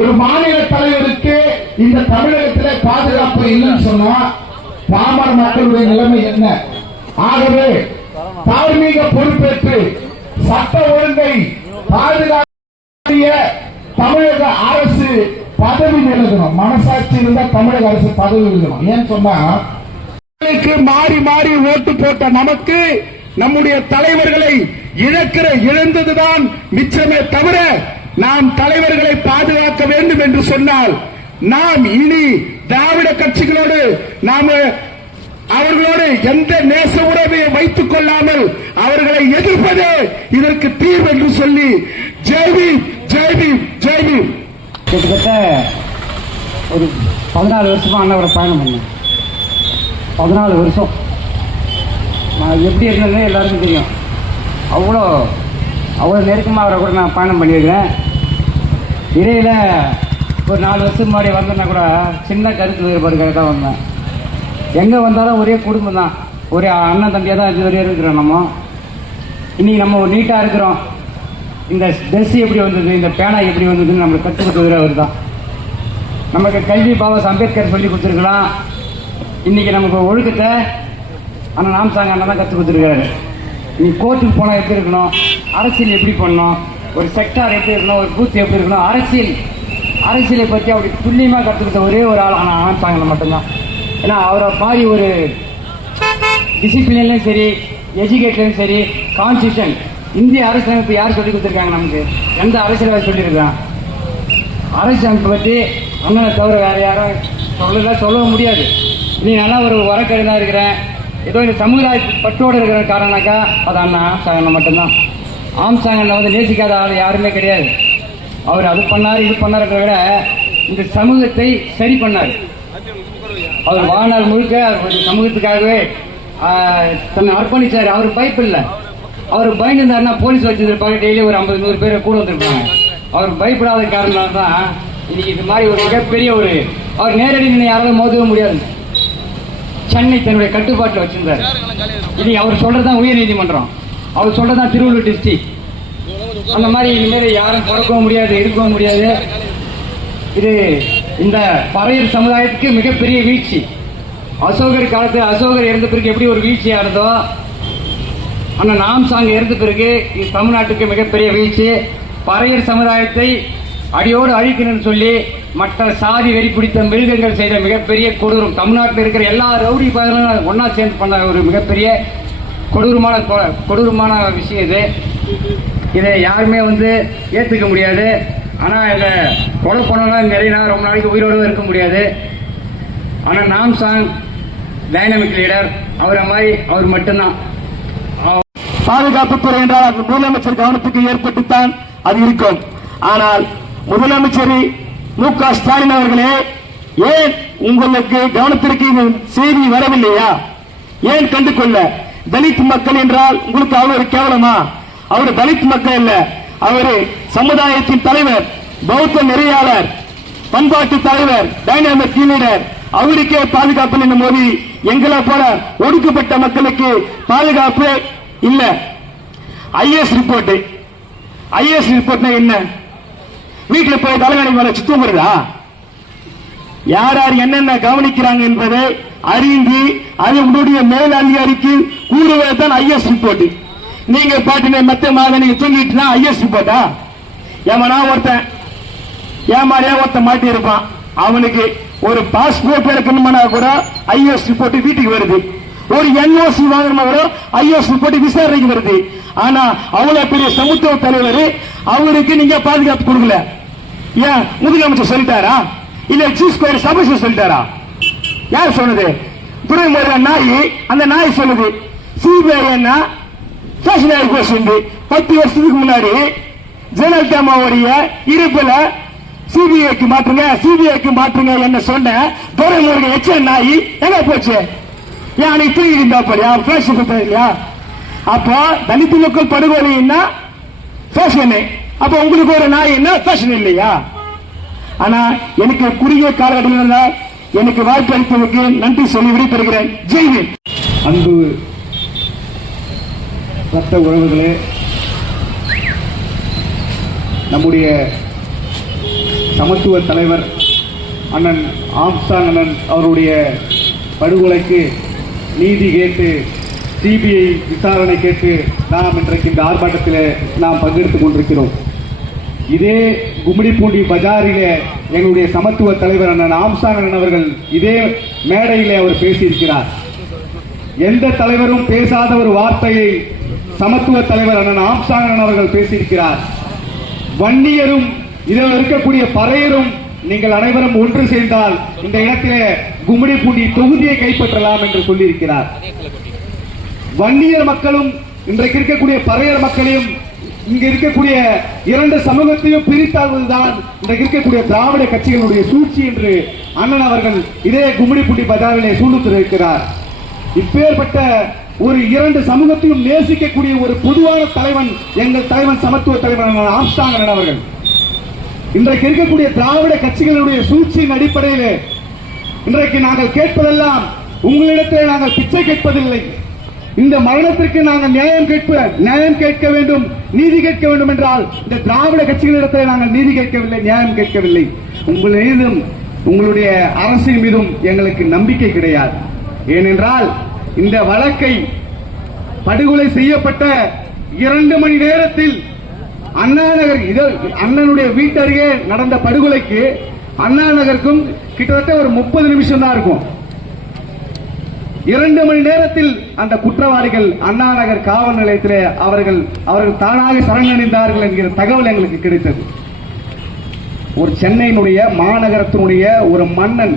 ஒரு மாநில தலைவருக்கு இந்த தமிழகத்திலே பாதுகாப்பு இல்லைன்னு சொன்னா பாமர மக்களுடைய நிலைமை என்ன? ஆகவே தார்மீக பொறுப்பேற்று சட்ட ஒழுங்கை பாதுகாக்க தமிழக அரசு பதவி விலகணும். மனசாட்சி இருந்தா தமிழக அரசு பதவி விலகணும். ஏன்னு சொன்னா மாறி மாறி ஓட்டு போட்ட நமக்கு நம்முடைய தலைவர்களை இழந்ததுதான் மிச்சமே தவிர நாம் தலைவர்களை பாதுகாக்க வேண்டும் என்று சொன்னால் நாம் இனி திராவிட கட்சிகளோடு நாம அவர்களோடு எந்த நேச உறவை வைத்துக் கொள்ளாமல் அவர்களை எதிர்ப்பது இதற்கு தீர்வு என்று சொல்லி ஜெய்பீம் ஜெய்பீம் ஜெய்பீம். கிட்டத்தட்ட ஒரு 14 வருஷமா அண்ணாவோட பயணம் பண்ணேன். 14 வருஷம் நான் எப்படி இருந்ததுன்னு எல்லாருக்கும் தெரியும். அவ்வளோ நெருக்கமாக அவரை கூட நான் பயணம் பண்ணியிருக்கிறேன். இடையில் ஒரு 4 வருஷத்துக்கு முன்னாடி வந்தேன்னா கூட சின்ன கருத்து வேறுபாடுக்காக தான் வந்தேன். எங்கே வந்தாலும் ஒரே குடும்பம் தான், ஒரே அண்ணன் தம்பியாக தான் இது வரையும் இருக்கிறோம். இன்றைக்கி நம்ம ஒரு நீட்டாக இருக்கிறோம். இந்த ட்ரெஸ் எப்படி வந்தது, இந்த பேனா எப்படி வந்ததுன்னு நம்மளுக்கு கற்றுக் கொடுத்தது அவர் தான். நமக்கு கல்வி பாபாஸ் அம்பேத்கர் சொல்லி கொடுத்துருக்கலாம். இன்றைக்கி நமக்கு ஒழுக்கத்தை ஆனால் ராமசாமி அண்ணன் தான் கற்றுக் கொடுத்துருக்காரு. நீ கோர்ட்டுக்கு போனால் எப்படி இருக்கணும், அரசியல் எப்படி பண்ணணும், ஒரு செக்டார் எப்படி இருக்கணும், ஒரு பூத் எப்படி இருக்கணும், அரசியலை பற்றி அப்படி துல்லியமாக கற்றுக்கிட்ட ஒரே ஒரு ஆள் ஆனால் ராமசாமி மட்டும்தான். ஏன்னா அவரை மாதிரி ஒரு டிசிப்ளின்லையும் சரி, எஜுகேஷன்லையும் சரி, கான்ஸ்டியூஷன் இந்திய அரசியலமைப்பு யார் சொல்லி கொடுத்துருக்காங்க? நமக்கு எந்த அரசியல்வாதி சொல்லியிருக்கான்? அரசியலமைப்பை பற்றி அண்ணனை தவிர வேறு யாரும் சொல்ல முடியாது. நீ நல்லா ஒரு வரக்கழுதாக இருக்கிறேன், ஏதோ இந்த சமுதாய பற்றோடு இருக்கிற காரணனாக்கா அது அண்ணா ஆம்சாங்கண்ணன் மட்டும்தான். ஆம்சாங்கண்ணன் வந்து நேசிக்காத ஆள் யாருமே கிடையாது. அவர் அது பண்ணார் இது பண்ணார்ன்றத விட இந்த சமூகத்தை சரி பண்ணார். அவர் வாழ்நாள் முழுக்க அவர் சமூகத்துக்காகவே தன்னை அர்ப்பணிச்சார். அவர் பயப்பு இல்லை. அவர் பயந்துருந்தாருன்னா போலீஸ் வச்சிருப்பாங்க, டெய்லி ஒரு 50-100 பேரை கூட வந்திருப்பாங்க. அவர் பயப்படாத காரணம் தான் இன்னைக்கு இது மாதிரி ஒரு மிகப்பெரிய அவர் நேரடி நின்று யாராலும் மோதவே முடியாது. சென்னை தன்னுடைய கட்டுப்பாட்டில் வச்சிருந்தார். இன்னைக்கு அவர் சொல்றதுதான் உயர் நீதிமன்றம், அவர் சொல்றதுதான் திருவள்ளூர் டிஸ்ட்ரிக்ட். அந்த மாதிரி இனிமேல் யாரும் பிறக்கவும் முடியாது, இருக்கவும் முடியாது. இது இந்த பறையர் சமுதாயத்துக்கு மிகப்பெரிய வீழ்ச்சி. அசோகர் காலத்தில் அசோகர் இறந்த பிறகு எப்படி ஒரு வீழ்ச்சியா இருந்தோ, ஆனால் ராமசாமி இறந்த பிறகு இது தமிழ்நாட்டுக்கு மிகப்பெரிய வீழ்ச்சி. பறையர் சமுதாயத்தை அடியோடு அழிக்கணும்னு சொல்லி மற்ற சாதி வெறி பிடித்த மிருகங்கள் செய்த மிகப்பெரிய கொடூரம். தமிழ்நாட்டில் இருக்கிற எல்லா ரவுடி பயிர்களும் ஒன்றா சேர்ந்து பண்ண ஒரு மிகப்பெரிய கொடூரமான விஷயம் இது. இதை யாருமே ஏற்றுக்க முடியாது. ஆனால் இதை கொலை பண்ணலாம் நிறைய நாள் ரொம்ப நாளைக்கு உயிரோடு இருக்க முடியாது. ஆனால் ராமசாமி டைனமிக் லீடர், அவரை மாதிரி அவர் மட்டும்தான். பாதுகாப்புத்துறை என்றால் அது முதலமைச்சர் கவனத்துக்கு ஏற்பட்டுத்தான் அது இருக்கும். ஆனால் முதலமைச்சர் மு.க. ஸ்டாலின் அவர்களே, ஏன் உங்களுக்கு கவனத்திற்கு செய்தி வரவில்லையா? ஏன் கண்டுகொள்ள? தலித் மக்கள் என்றால் உங்களுக்கு அவ்வளவு கேவலமா? அவர் தலித் மக்கள் இல்ல, அவர் சமுதாயத்தின் தலைவர், பௌத்த நெறியாளர், பண்பாட்டு தலைவர், டைனாமிக் லீடர். அவருக்கே பாதுகாப்பு என்னும் போது எங்களை போல ஒடுக்கப்பட்ட மக்களுக்கு பாதுகாப்பு இல்ல. ஐஏஎஸ் ரிப்போர்ட் என்ன? வீட்டில் போய் தலைவணி மேல சுத்தம் வருதா? யார் யார் என்னென்ன கவனிக்கிறாங்க என்பதை அறிந்து அது உங்களுடைய மேல் அதிகாரிக்கு கூறுவதுதான் ஐஏஎஸ் ரிப்போர்ட். நீங்க பாட்டு மத்த மாதிரி நீங்க தூங்கிட்டு ஐஏஎஸ் ரிப்போர்ட்டா? ஏமானா ஒருத்தன் மாட்டி இருப்பான், அவனுக்கு ஒரு பாஸ்போர்ட் எடுக்கணும்னா கூட ஐஏஎஸ் ரிப்போர்ட் வீட்டுக்கு வருது. ஒரு என்ஓசி வாங்கணும்னா கூட ஐஏஎஸ் ரிப்போர்ட் விசாரணைக்கு வருது. ஆனா அவ்வளவு பெரிய சமத்துவ தலைவர், அவருக்கு நீங்க பாதுகாப்பு கொடுக்கல. ஏன் முதலமைச்சர் சொல்லிட்டாரா? இல்ல சீஃப் ஸ்கொயர் சபை சொல்லிட்டாரா? யார் சொன்னது? துறைமுறை நாய், அந்த நாய் சொல்லுது. சிபிஐ என்ன ஃபேஷன் ஆகி போச்சு. 10 வருஷத்துக்கு முன்னாடி ஜெயலலிதா அம்மாவுடைய இருப்புல சிபிஐக்கு மாற்றுங்க என்ன சொன்ன துறைமுறை எச்ச நாய் எங்க போச்சு? ஏன் அன்னைக்கு தூங்கிட்டு இல்லையா? அப்போ தலித் மக்கள் படுகொலை என்ன ஃபேஷன், அப்ப உங்களுக்கு ஒரு நாய் என்ன ஃபேஷன் இல்லையா? ஆனா எனக்கு குறுகிய காலகட்டம் எனக்கு வாய்ப்பு அளிப்பதற்கு நன்றி சொல்லி விடைபெறுகிறேன். ஜெய்வி. அன்பு ரத்த உறவுகளே, நம்முடைய சமத்துவ தலைவர் அண்ணன் ஆம்ஸ்ட்ராங் அண்ணன் அவருடைய படுகொலைக்கு நீதி கேட்டு சிபிஐ விசாரணை கேட்டு நாம் இன்றைக்கு இந்த ஆர்ப்பாட்டத்தில் நாம் பங்கெடுத்துக் கொண்டிருக்கிறோம். இதே கும்மிடிப்பூண்டி பஜாரிலே எங்களுடைய சமத்துவ தலைவர் அண்ணன் ஆம்ஸ்ட்ராங் அண்ணன் அவர்கள் இதே மேடையிலே அவர் பேசியிருக்கிறார். எந்த தலைவரும் பேசாத ஒரு வார்த்தையை சமத்துவ தலைவர் அண்ணன் ஆம்ஸ்ட்ராங் அண்ணன் அவர்கள் பேசியிருக்கிறார். வன்னியரும் இதில் இருக்கக்கூடிய பறையரும் நீங்கள் அனைவரும் ஒன்று சேர்ந்தால் இந்த இடத்திலே கும்மிடிப்பூண்டி தொகுதியை கைப்பற்றலாம் என்று சொல்லியிருக்கிறார். வன்னியர் மக்களும் இன்றைக்கு இருக்கக்கூடிய பறையர் மக்களையும் இங்க இருக்கக்கூடிய இரண்டு சமூகத்தையும் பிரித்தால்தான் இன்றைக்கு இருக்கக்கூடிய திராவிட கட்சிகளுடைய சூழ்ச்சி என்று அண்ணன் அவர்கள் இதே கும்மிடிப்பூண்டி பஜாரிலே சூழ்நிலைக்கிறார். இப்பேற்பட்ட ஒரு இரண்டு சமூகத்தையும் நேசிக்கக்கூடிய ஒரு பொதுவான தலைவன் எங்கள் தலைவன் சமத்துவ தலைவர் ஆம்ஸ்ட்ராங் அண்ணன் அவர்கள். இன்றைக்கு இருக்கக்கூடிய திராவிட கட்சிகளுடைய சூழ்ச்சியின் அடிப்படையில் இன்றைக்கு நாங்கள் கேட்பதெல்லாம் உங்களிடத்தில் நாங்கள் பிச்சை கேட்பதில்லை. இந்த மரணத்திற்கு நாங்கள் நியாயம் கேட்க வேண்டும், நீதி கேட்க வேண்டும் என்றால் இந்த திராவிட கட்சிகளிடத்தில் நாங்கள் நீதி கேட்கவில்லை, நியாயம் கேட்கவில்லை. உங்கள் மீதும் உங்களுடைய அரசின் மீதும் எங்களுக்கு நம்பிக்கை கிடையாது. ஏனென்றால் இந்த வழக்கை படுகொலை செய்யப்பட்ட 2 மணி நேரத்தில் அண்ணா நகர் அண்ணனுடைய வீட்டருகே நடந்த படுகொலைக்கு அண்ணா நகருக்கும் கிட்டத்தட்ட ஒரு 30 நிமிஷம் தான் இருக்கும். 2 மணி நேரத்தில் அந்த குற்றவாளிகள் அண்ணா நகர் காவல் நிலையத்திலே அவர்கள் தானாக சரணடைந்தார்கள் என்கிற தகவல் எங்களுக்கு கிடைத்தது. ஒரு சென்னையினுடைய மாநகரத்தினுடைய ஒரு மன்னன்,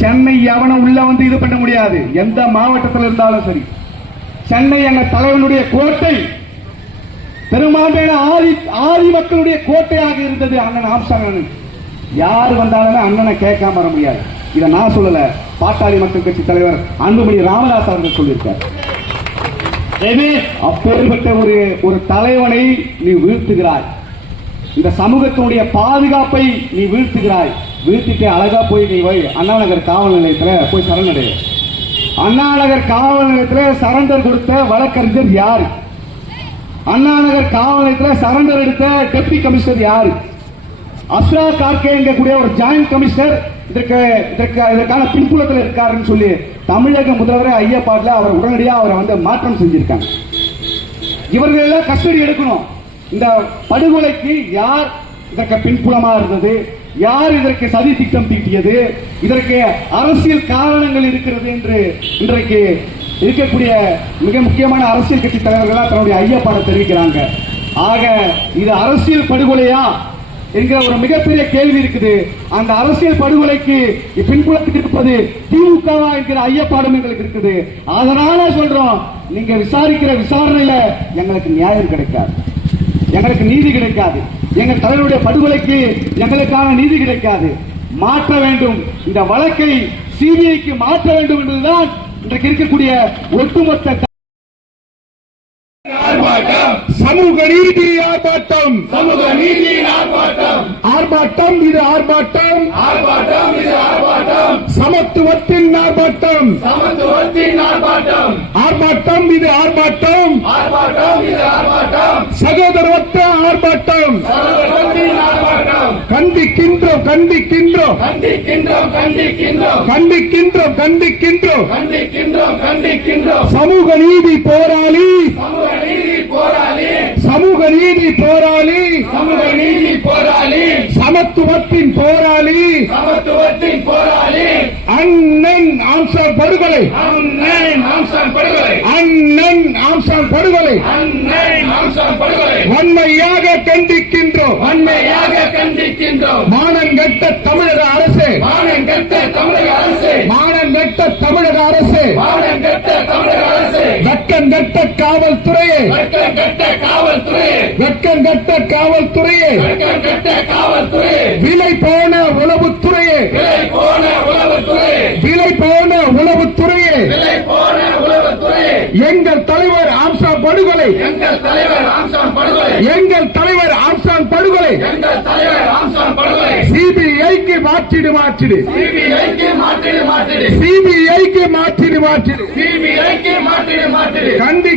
சென்னை எவனும் உள்ள வந்து இது பண்ண முடியாது, எந்த மாவட்டத்தில் இருந்தாலும் சரி. சென்னை எங்கள் தலைவனுடைய கோட்டை, பெரும்பான்மையான ஆதி மக்களுடைய கோட்டையாக இருந்தது அண்ணன் ஆம்ஸ்ட்ராங் அண்ணன். யார் வந்தாலுமே அண்ணனை கேட்காம வர முடியாது. இதை நான் சொல்லல, பாட்டாளி மக்கள் கட்சி தலைவர் அன்புமணி ராமதாஸ் அவர்கள் சொல்லியிருக்கார். அப்பேற்பட்ட ஒரு தலைவனை நீ வீழ்த்துகிறாய், இந்த சமூகத்தினுடைய பாதுகாப்பை நீ வீழ்த்துகிறாய். வீழ்த்திட்டு அழகா போய் நீ அண்ணா நகர் காவல் நிலையத்தில் போய் சரணடைய. அண்ணா நகர் காவல் நிலையத்தில் சரண்டர் கொடுத்த வழக்கறிஞர் யாரு? அண்ணா நகர் காவல் நிலையத்தில் சரண்டர் எடுத்த டெப்டி கமிஷனர் யாரு? அஸ்ரா கார்கே என்கக்கூடிய ஒரு ஜாயிண்ட் கமிஷனர் இதற்கான பின்புலத்தில் இருக்காருன்னு சொல்லி தமிழக முதல்வர் ஐயப்பாடுல அவர் உடனடியாக அவரை மாற்றம் செஞ்சிருக்காங்க. இவர்கள் எல்லாம் கஸ்டடி எடுக்கணும். இந்த படுகொலைக்கு யார் இதற்கு பின்புலமா இருந்தது, யார் இதற்கு சதி திட்டம் தீட்டியது, இதற்கு அரசியல் காரணங்கள் இருக்கிறது என்று இன்றைக்கு இருக்கக்கூடிய மிக முக்கியமான அரசியல் கட்சி தலைவர்கள் தன்னுடைய ஐயப்பாடை தெரிவிக்கிறாங்க. ஆக இது அரசியல் படுகொலையா என்கிற ஒரு மிகப்பெரிய கேள்வி இருக்குது. அந்த அரசியல் படுகொலைக்கு பின்புலத்தில் இருப்பது திமுகவா என்கிற ஐயப்பாடும் எங்களுக்கு இருக்குது. அதனால சொல்றோம், நீங்க விசாரிக்கிற விசாரணையில எங்களுக்கு நியாயம் கிடைக்காது, எங்களுக்கு நீதி கிடைக்காது. எங்கள் தலைவருடைய படுகொலைக்கு எங்களுக்கான நீதி கிடைக்காது. மாற்ற வேண்டும், இந்த வழக்கை சிபிஐக்கு மாற்ற வேண்டும் என்பதுதான் இன்றைக்கு இருக்கக்கூடிய ஒட்டுமொத்த சமூக நீதி ஆர்ப்பாட்டம், சமூக நீதி ஆர்ப்பாட்டம், ஆர்ப்பாட்டம் இது ஆர்ப்பாட்டம், ஆர்ப்பாட்டம் இது ஆர்ப்பாட்டம், சமத்துவத்தின் ஆர்ப்பாட்டம், சமத்துவத்தின் ஆர்ப்பாட்டம், ஆர்ப்பாட்டம் இது ஆர்ப்பாட்டம், ஆர்ப்பாட்டம் இது ஆர்ப்பாட்டம், சகோதரவற்ற ஆர்ப்பாட்டம், சகோதரத்தின் ஆர்ப்பாட்டம், கண்டிக்கின்றோம் கண்டிக்கின்றோம் கண்டிக்கின்றோம் கண்டிக்கின்றோம் கண்டிக்கின்றோம் கண்டிக்கின்றோம் கண்டிக்கின்றோம் கண்டிக்கின்றோம் சமூக நீதி போராளி, சமூக நீதி போராளி, சமூக நீதி போராளி, சமூக நீதி போராளி, சமத்துவத்தின் போராளி, சமத்துவத்தின் போராளி, அண்ணன் ஆம்ஸ்ட்ராங் படுகொலை, அண்ணன் ஆம்ஸ்ட்ராங் படுகொலை, அண்ணன் ஆம்ஸ்ட்ராங் படுகொலை, அண்ணன் ஆம்ஸ்ட்ராங் படுகொலை வன்மையாக கண்டிக்கின்றோம், வன்மையாக கண்டிக்கின்றோம். மானங்கெட்ட தமிழக அரசு, மானங்கெட்ட தமிழக அரசு, மானங்கெட்ட தமிழக அரசு, மானங்கெட்ட தமிழக அரசு, வெட்கங்கெட்ட காவல்துறையே, வெட்கங்கெட்ட காவல்துறையே, வெட்கங்கெட்ட காவல்துறையே, வெட்கங்கெட்ட காவல்துறையே, விலை போன உளவுத்துறையே, விலை போன உளவுத்துறையே, விலை போன உளவுத்துறையே, விலை போன உளவுத்துறையே, எங்கள் தலைவர் ஆம்ஸ்ட்ராங் படுகொலை, எங்கள் தலைவர் ஆம்ஸ்ட்ராங் படுகொலை, எங்கள் தலைவர் ஆம்ஸ்ட்ராங் படுகொலை, எங்கள் தலைவர் ஆம்ஸ்ட்ராங் படுகொலை, சிபிஐக்கு மாற்றிடு மாற்றிடு, சிபிஐக்கு மாற்றிடு மாற்றிடு, சிபிஐக்கு மாற்றிடு மாற்றிடு, சிபிஐக்கு மாற்றிடு மாற்றிடு, கண்டி